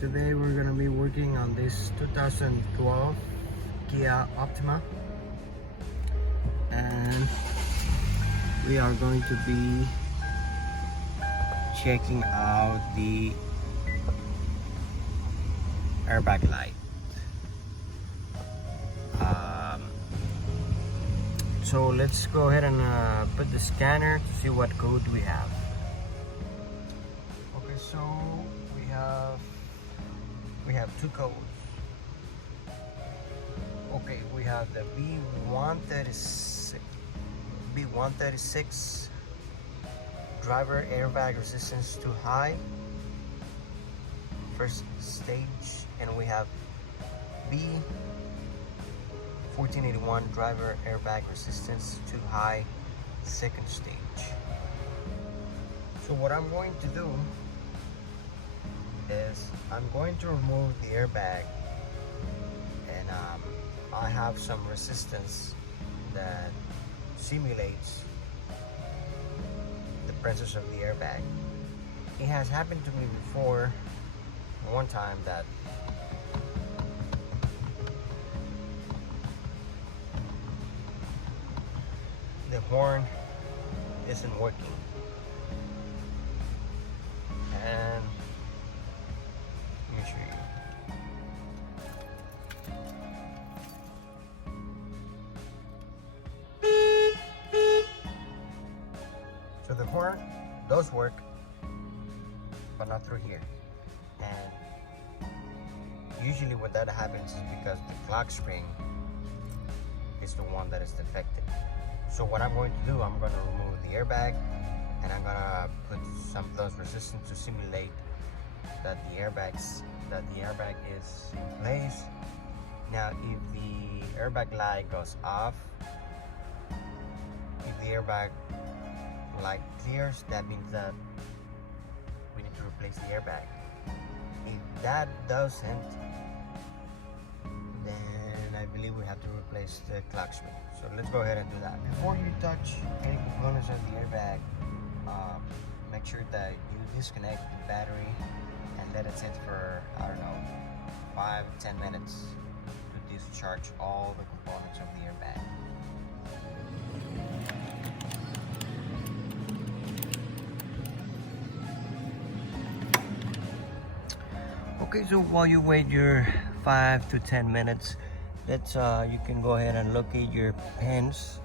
Today we're gonna be working on this 2012 Kia Optima, and we are going to be checking out the airbag light. So let's go ahead and put the scanner to see what code we have. Okay, so we have two codes. Okay, we have the B1346 driver airbag resistance too high, first stage, and we have B1481 driver airbag resistance too high, second stage. So what I'm going to do is I'm going to remove the airbag, and I have some resistance that simulates the presence of the airbag. It has happened to me before one time that the horn isn't working, and let me show you. So the horn does work, but not through here. And usually what that happens is because the clock spring is the one that is defective. So what I'm going to do, I'm going to remove the airbag, and I'm going to put some of those resistance to simulate that the airbag is in place. Now if the airbag light goes off, if the airbag light clears, that means that we need to replace the airbag. If that doesn't, then I believe we have to replace the clock switch. So let's go ahead and do that. Before you touch any components of the airbag, make sure that you disconnect the battery and let it sit for, I don't know, 5-10 minutes to discharge all the components of the airbag. Okay, so while you wait your 5 to 10 minutes, let's you can go ahead and locate your pins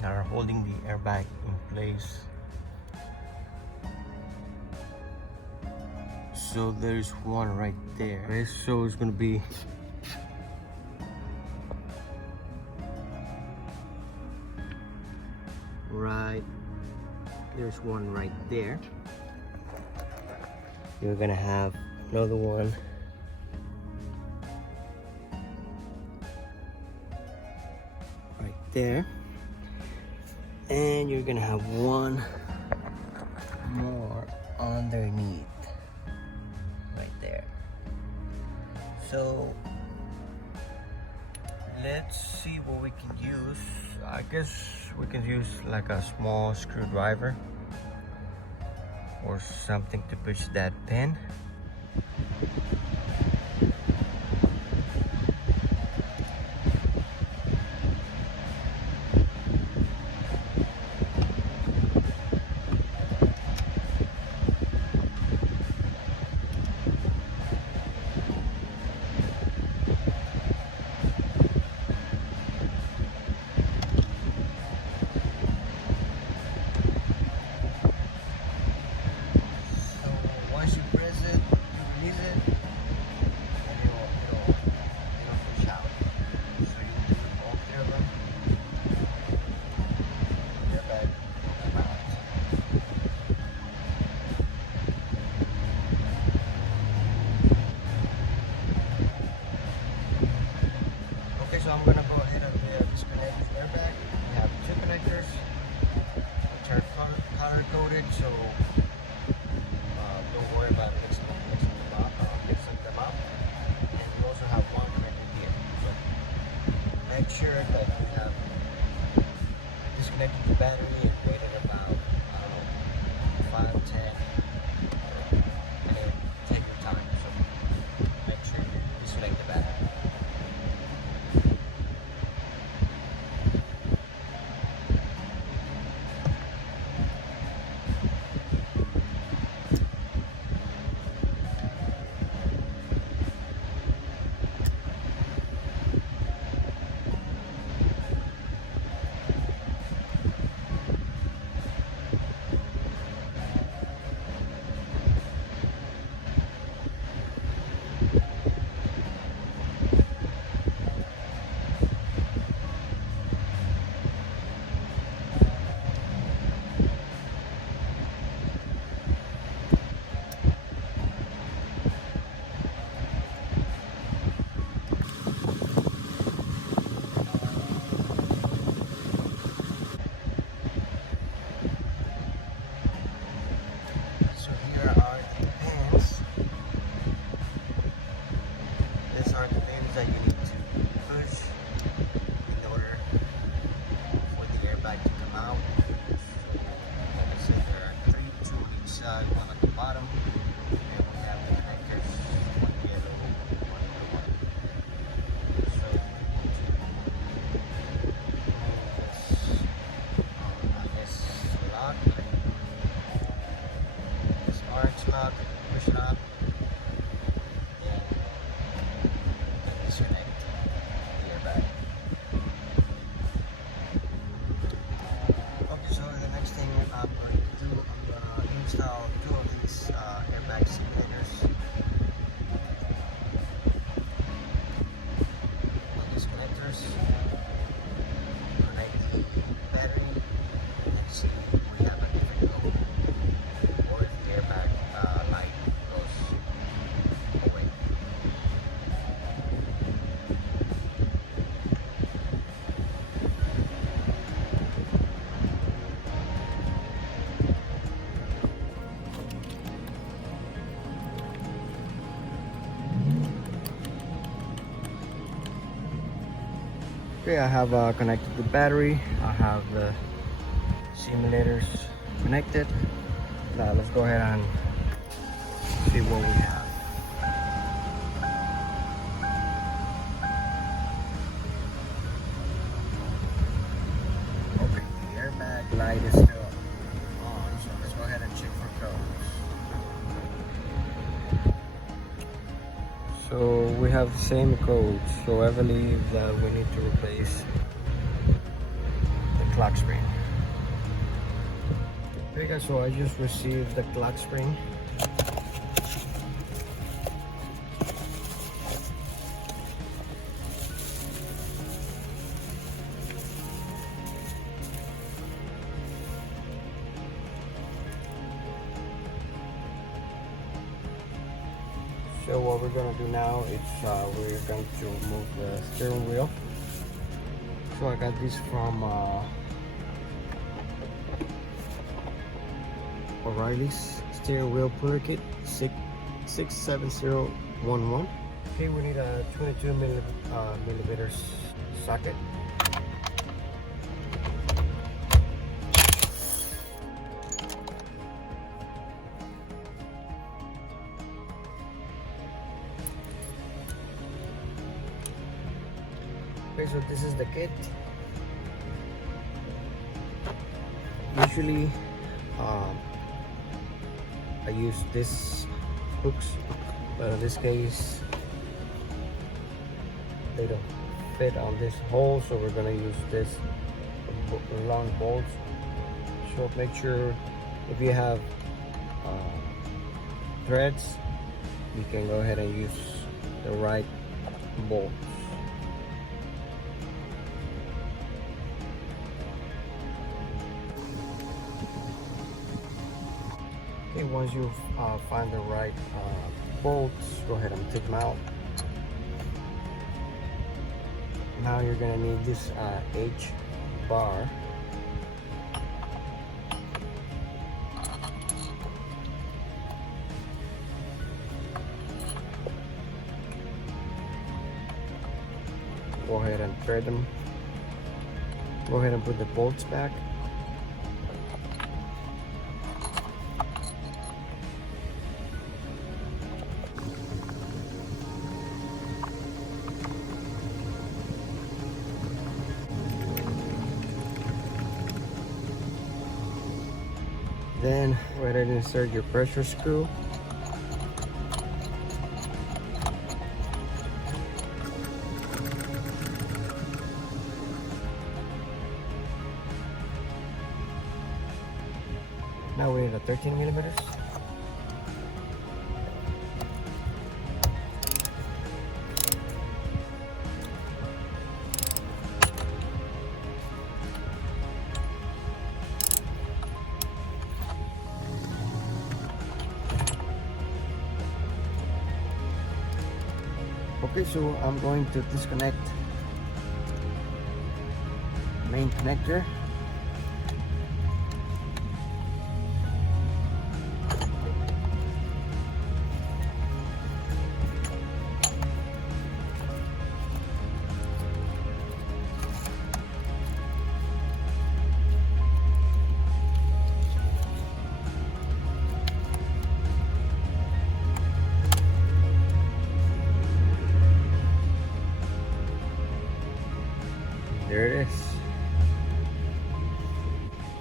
that are holding the airbag in place. So there's one right there. Okay, so it's gonna be right, there's one right there. You're gonna have another one right there, and you're gonna have one more underneath right there. So let's see what we can use. I guess we can use like a small screwdriver or something to push that pin. So I'm gonna go ahead and disconnect the airbag. We have two connectors which are color coded, so don't worry about mixing them up. And we also have one connector here. So make sure that you have disconnected the battery and waited about, I don't know, 5-10, and then take your time. Okay, I have connected the battery. I have the simulators connected. Now let's go ahead and see what we have. Okay, the airbag light is still on, so let's go ahead and check for codes. So we have the same codes, so I believe that we need to replace the clock spring. Okay guys, so I just received the clock spring. So what we're going to do now is we're going to remove the steering wheel. So I got this from O'Reilly's steering wheel puller kit 67011. Okay, we need a 22 millimeters socket. Okay, so this is the kit. Usually I use this hooks, but in this case they don't fit on this hole, so we're gonna use this long bolts. So make sure if you have threads, you can go ahead and use the right bolts. Okay, once you find the right bolts, go ahead and take them out. Now you're gonna need this H bar. Go ahead and thread them. Go ahead and put the bolts back. Then go ahead and insert your pressure screw. Now we need a 13 millimeters. Okay, so I'm going to disconnect the main connector. There it is.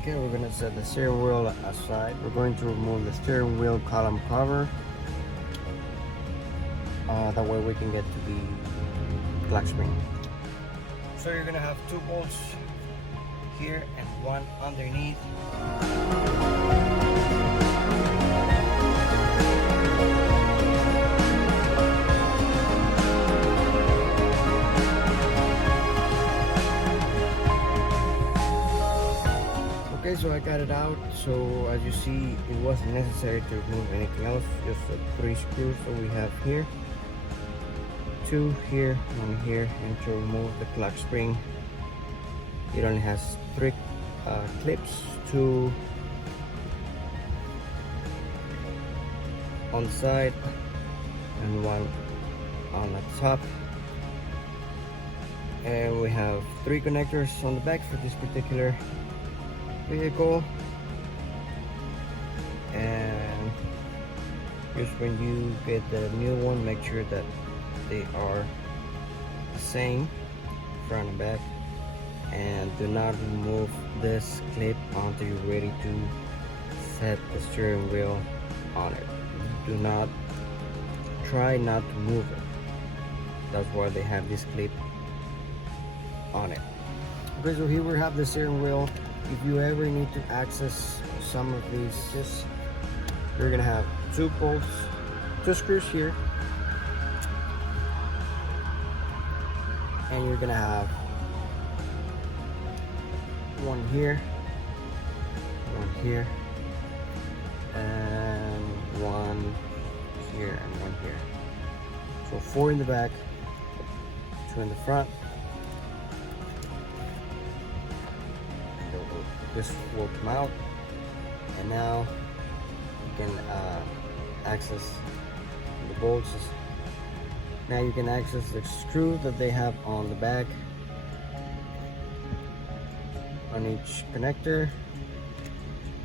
Okay, we're gonna set the steering wheel aside. We're going to remove the steering wheel column cover. That way we can get to the clock spring. So you're gonna have two bolts here and one underneath. Okay, so I got it out. So as you see, it wasn't necessary to remove anything else, just the 3 screws that we have here, 2 here, 1 here. And to remove the clock spring, it only has 3 clips, 2 on the side and 1 on the top. And we have 3 connectors on the back for this particular vehicle. And just when you get the new one, make sure that they are the same front and back, and do not remove this clip until you're ready to set the steering wheel on it. Do not try not to move it. That's why they have this clip on it. Okay, so here we have the steering wheel. If you ever need to access some of these, you're gonna have 2 bolts, 2 screws here, and you're gonna have one here, and one here, and one here. So 4 in the back, 2 in the front. This will come out, and now you can access the bolts. Now you can access the screw that they have on the back on each connector,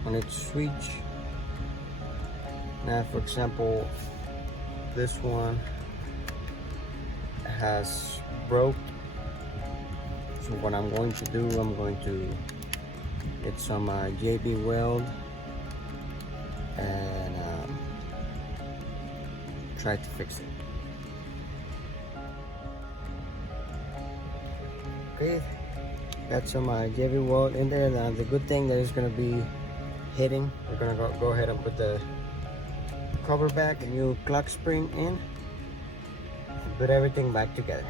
on each switch. Now, for example, this one has broke, so what I'm going to do, I'm going to get some JB weld and try to fix it. Okay, got some JB weld in there. Now the good thing that is going to be hitting, we're going to go ahead and put the cover back, a new clock spring in, and put everything back together.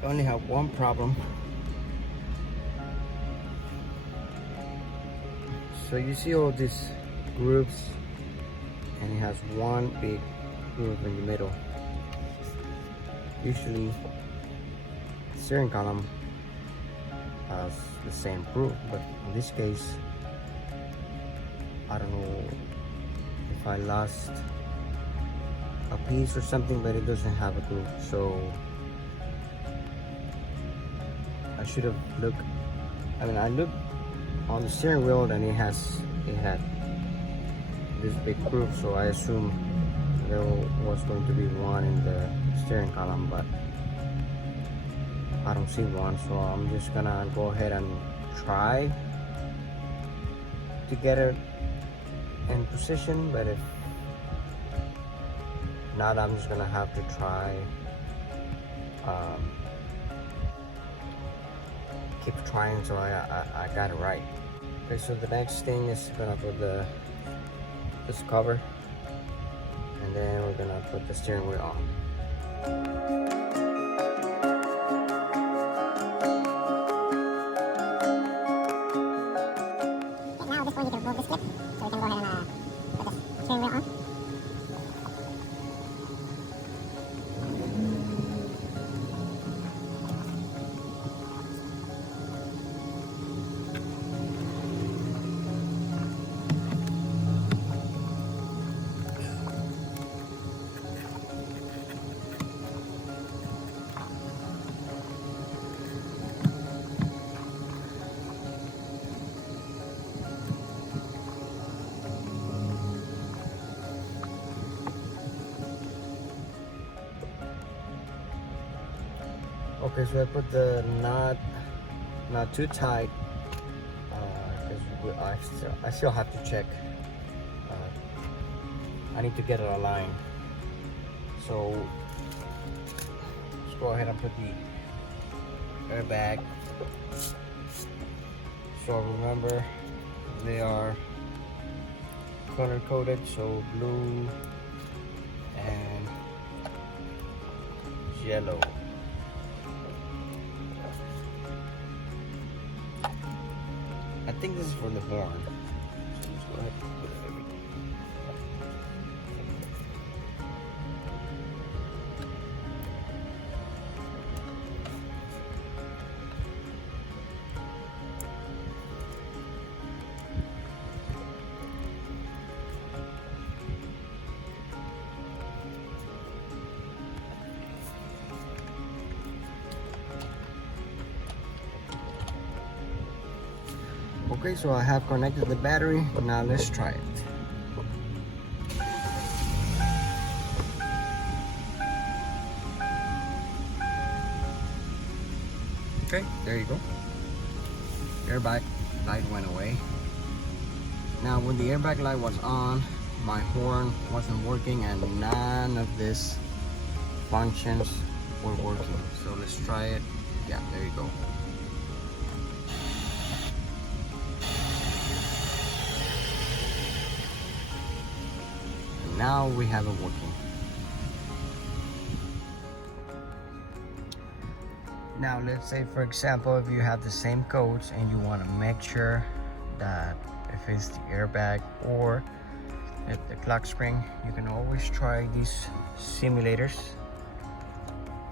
I only have one problem. So you see all these grooves, and it has one big groove in the middle. Usually the steering column has the same groove, but in this case I don't know if I lost a piece or something, but it doesn't have a groove. So I should have looked. I looked on the steering wheel, and it had this big groove, so I assumed there was going to be one in the steering column, but I don't see one. So I'm just gonna go ahead and try to get it in position, but if not, I'm just gonna have to try keep trying so I got it right. Okay, so the next thing is gonna put this cover, and then we're gonna put the steering wheel on. Now this one you can remove this clip, so we can go ahead and put the steering wheel on. Okay, so I put the knot not too tight, because I still have to check. I need to get it aligned. So let's go ahead and put the airbag. So remember, they are color coded, so blue and yellow. I think this is for the horn. So let's go ahead and put everything. Okay, so I have connected the battery. Now let's try it. Okay, there you go. Airbag light went away. Now when the airbag light was on, my horn wasn't working and none of these functions were working. So let's try it. Yeah, there you go. Now we have it working. Now let's say, for example, if you have the same codes and you want to make sure that if it's the airbag or if the clock spring, you can always try these simulators.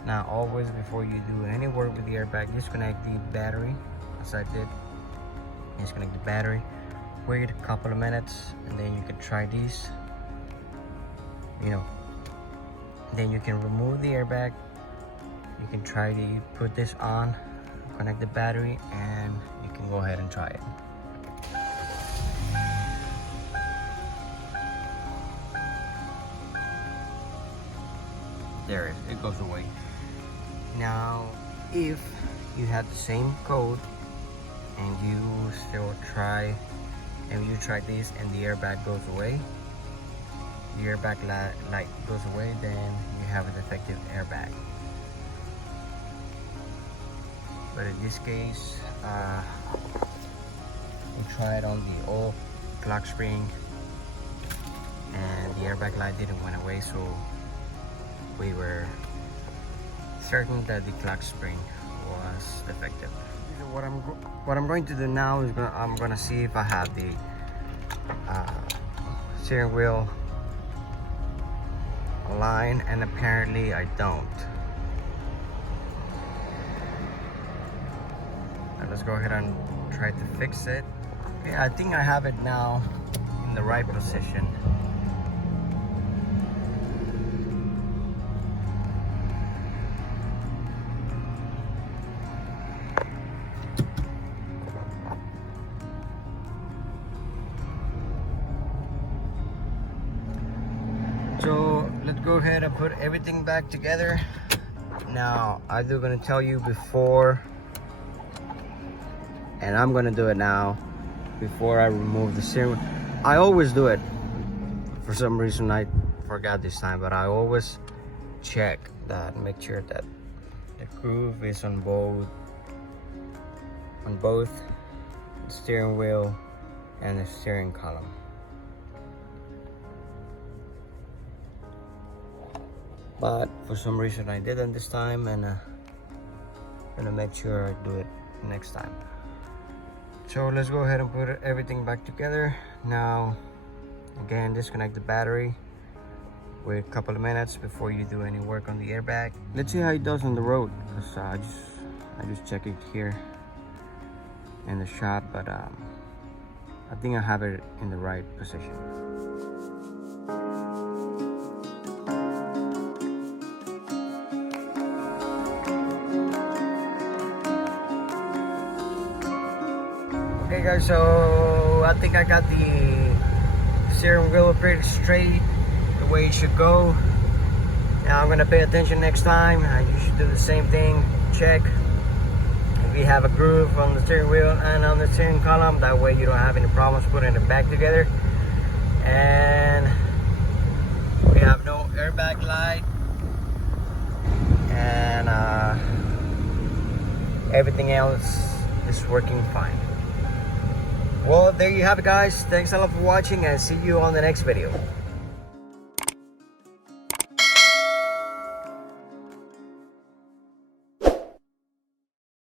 Now always, before you do any work with the airbag, disconnect the battery, as I did. Disconnect the battery, wait a couple of minutes, and then you can try these. Then you can remove the airbag. You can try to put this on, connect the battery, and you can go ahead and try it. There it goes away. Now if you have the same code and you still try, and you try this and the airbag goes away, the airbag light goes away, then you have a defective airbag. But in this case, we tried on the old clock spring and the airbag light didn't went away, so we were certain that the clock spring was defective. What I'm going to do now is I'm gonna see if I have the steering wheel line, and apparently I don't. Now let's go ahead and try to fix it. Okay, I think I have it now in the right position. So let's go ahead and put everything back together. Now I'm gonna tell you before, and I'm gonna do it now before I remove the steering. I always do it. For some reason I forgot this time, but I always check that, make sure that the groove is on both the steering wheel and the steering column. But for some reason I didn't this time, and I'm gonna make sure I do it next time. So let's go ahead and put everything back together. Now again, disconnect the battery, wait a couple of minutes before you do any work on the airbag. Let's see how it does on the road, because I just check it here in the shop, but I think I have it in the right position. Okay guys, so I think I got the steering wheel pretty straight, the way it should go. Now I'm gonna pay attention next time. You should do the same thing. Check if you have a groove on the steering wheel and on the steering column. That way you don't have any problems putting it back together. And we have no airbag light. And Everything else is working fine. Well, there you have it, guys. Thanks a lot for watching, and see you on the next video.